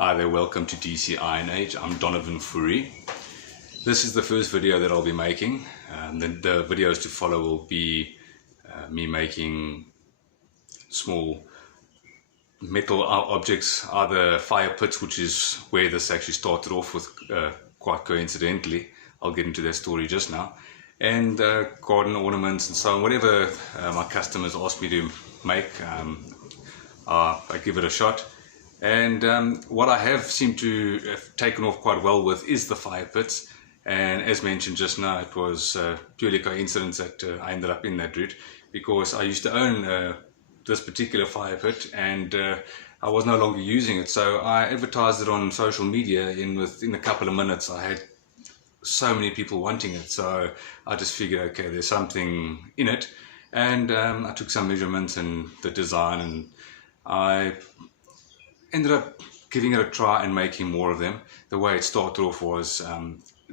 Hi there, welcome to DC Iron Age. I'm Donovan Fourie. This is the first video that I'll be making. The videos to follow will be me making small metal objects, either fire pits, which is where this actually started off with quite coincidentally. I'll get into that story just now. And garden ornaments and so on, whatever my customers ask me to make, I give it a shot. And what I have seemed to have taken off quite well with is the fire pits. And as mentioned just now, it was purely coincidence that I ended up in that route, because I used to own this particular fire pit and I was no longer using it. So I advertised it on social media. Within a couple of minutes I had so many people wanting it. So I just figured, okay, there's something in it. And I took some measurements and the design, and I ended up giving it a try and making more of them. The way it started off was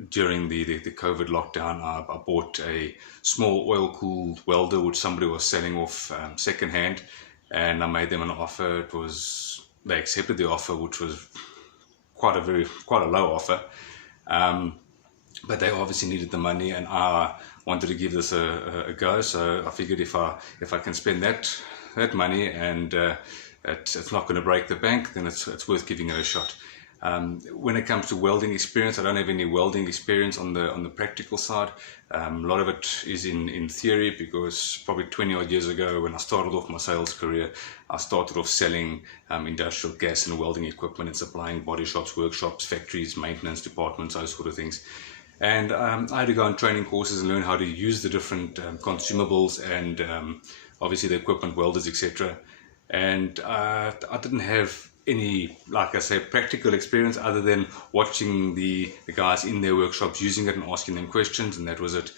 during the COVID lockdown, I bought a small oil-cooled welder which somebody was selling off secondhand, and I made them an offer. They accepted the offer, which was quite a low offer, but they obviously needed the money, and I wanted to give this a go. So I figured if I can spend that money and it's not going to break the bank, then it's worth giving it a shot. When it comes to welding experience, I don't have any welding experience on the practical side. A lot of it is in theory, because probably 20 odd years ago, when I started off my sales career, I started off selling industrial gas and welding equipment and supplying body shops, workshops, factories, maintenance departments, those sort of things. And I had to go on training courses and learn how to use the different consumables and obviously the equipment, welders, etc. And I didn't have any, like I say, practical experience other than watching the guys in their workshops using it and asking them questions, and that was it.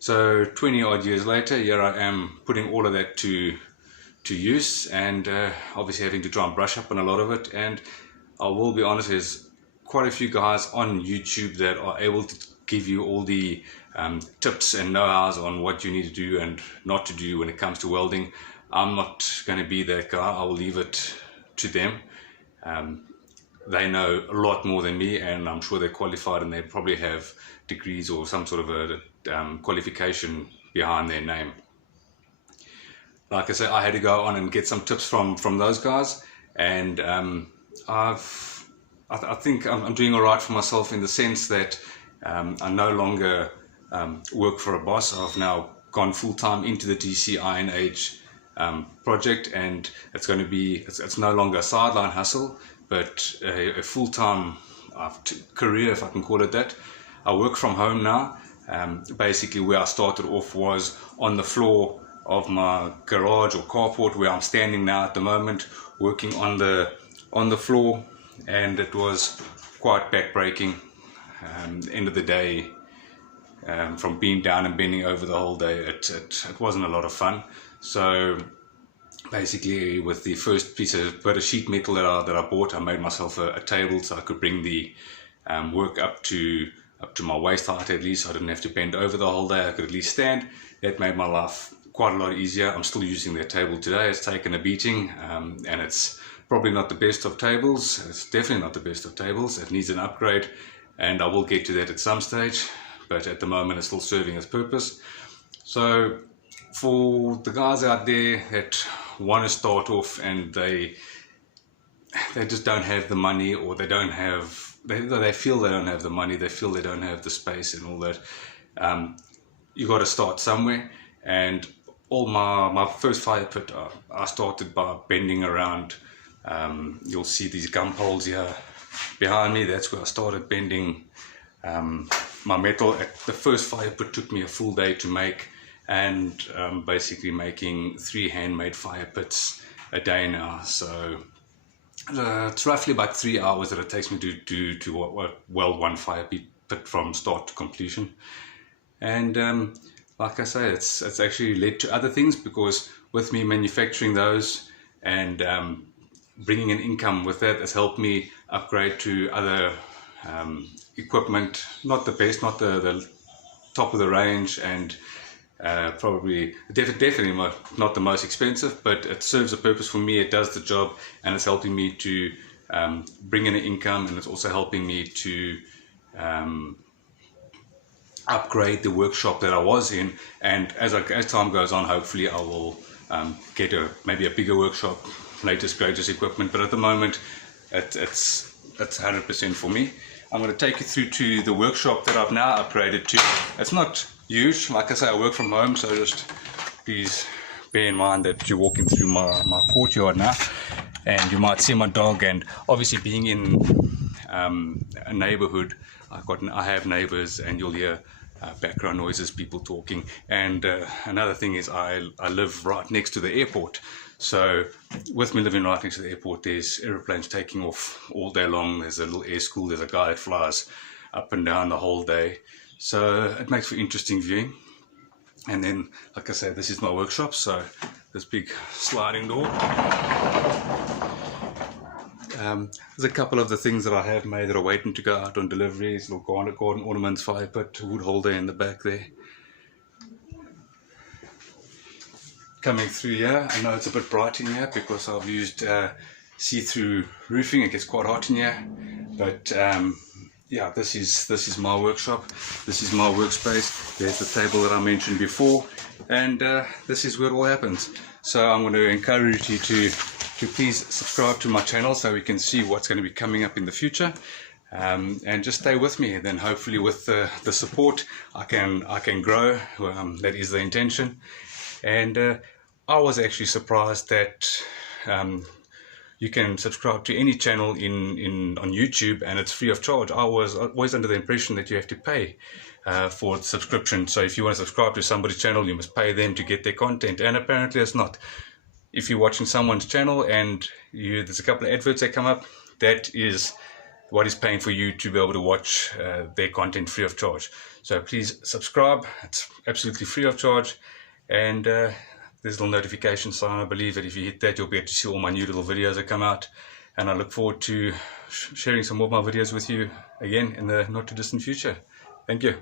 So 20 odd years later, here I am putting all of that to use, and obviously having to try and brush up on a lot of it. And I will be honest, there's quite a few guys on YouTube that are able to give you all the tips and know-hows on what you need to do and not to do when it comes to welding. I'm not going to be that guy. I will leave it to them. They know a lot more than me, and I'm sure they're qualified, and they probably have degrees or some sort of a qualification behind their name. Like I say, I had to go on and get some tips from those guys, and I think I'm doing all right for myself, in the sense that I no longer work for a boss. I've now gone full-time into the DC Iron Age project, and it's going to be, it's no longer a sideline hustle, but a full-time career, if I can call it that. I work from home now. Basically where I started off was on the floor of my garage or carport, where I'm standing now at the moment, working on the floor, and it was quite back-breaking. End of the day, from being down and bending over the whole day, it wasn't a lot of fun. So basically, with the first bit of sheet metal that I bought, I made myself a table so I could bring the work up to my waist height at least. So I didn't have to bend over the whole day. I could at least stand. That made my life quite a lot easier. I'm still using that table today. It's taken a beating, and it's probably not the best of tables. It's definitely not the best of tables. It needs an upgrade, and I will get to that at some stage. But at the moment, it's still serving its purpose. So for the guys out there that want to start off and they just don't have the money, or they feel they don't have the money, they feel they don't have the space and all that, you got to start somewhere. And all my first fire pit, I started by bending around. You'll see these gum poles here behind me. That's where I started bending my metal. The first fire pit took me a full day to make, and basically making 3 handmade fire pits a day now. So it's roughly about 3 hours that it takes me to weld one fire pit from start to completion. And like I say, it's actually led to other things, because with me manufacturing those and bringing an income with that, has helped me upgrade to other equipment. Not the best, not the top of the range, and probably definitely not the most expensive, but it serves a purpose for me. It does the job, and it's helping me to bring in an income, and it's also helping me to upgrade the workshop that I was in. And as time goes on, hopefully I will get maybe a bigger workshop, latest greatest equipment. But at the moment, it's 100% for me. I'm going to take you through to the workshop that I've now upgraded to. It's not huge, like I say, I work from home, so just please bear in mind that you're walking through my courtyard now, and you might see my dog. And obviously being in a neighborhood, I have neighbors, and you'll hear background noises, people talking. And another thing is I live right next to the airport. So with me living right next to the airport, there's aeroplanes taking off all day long. There's a little air school. There's a guy that flies up and down the whole day. So it makes for interesting viewing. And then, like I said, this is my workshop. So this big sliding door. There's a couple of the things that I have made that are waiting to go out on deliveries. Little garden ornaments, fire pit, wood holder in the back there. Coming through here, I know it's a bit bright in here because I've used see-through roofing. It gets quite hot in here, but yeah, this is my workshop. This is my workspace. There's the table that I mentioned before, and this is where it all happens. So I'm going to encourage you to please subscribe to my channel so we can see what's going to be coming up in the future, and just stay with me. And then hopefully with the support, I can grow. That is the intention. And I was actually surprised that you can subscribe to any channel on YouTube and it's free of charge. I was always under the impression that you have to pay for the subscription. So if you want to subscribe to somebody's channel, you must pay them to get their content, and apparently it's not. If you're watching someone's channel and there's a couple of adverts that come up, that is what is paying for you to be able to watch their content free of charge. So please subscribe. It's absolutely free of charge. And there's a little notification sign. I believe that if you hit that, you'll be able to see all my new little videos that come out. And I look forward to sharing some more of my videos with you again in the not too distant future. Thank you.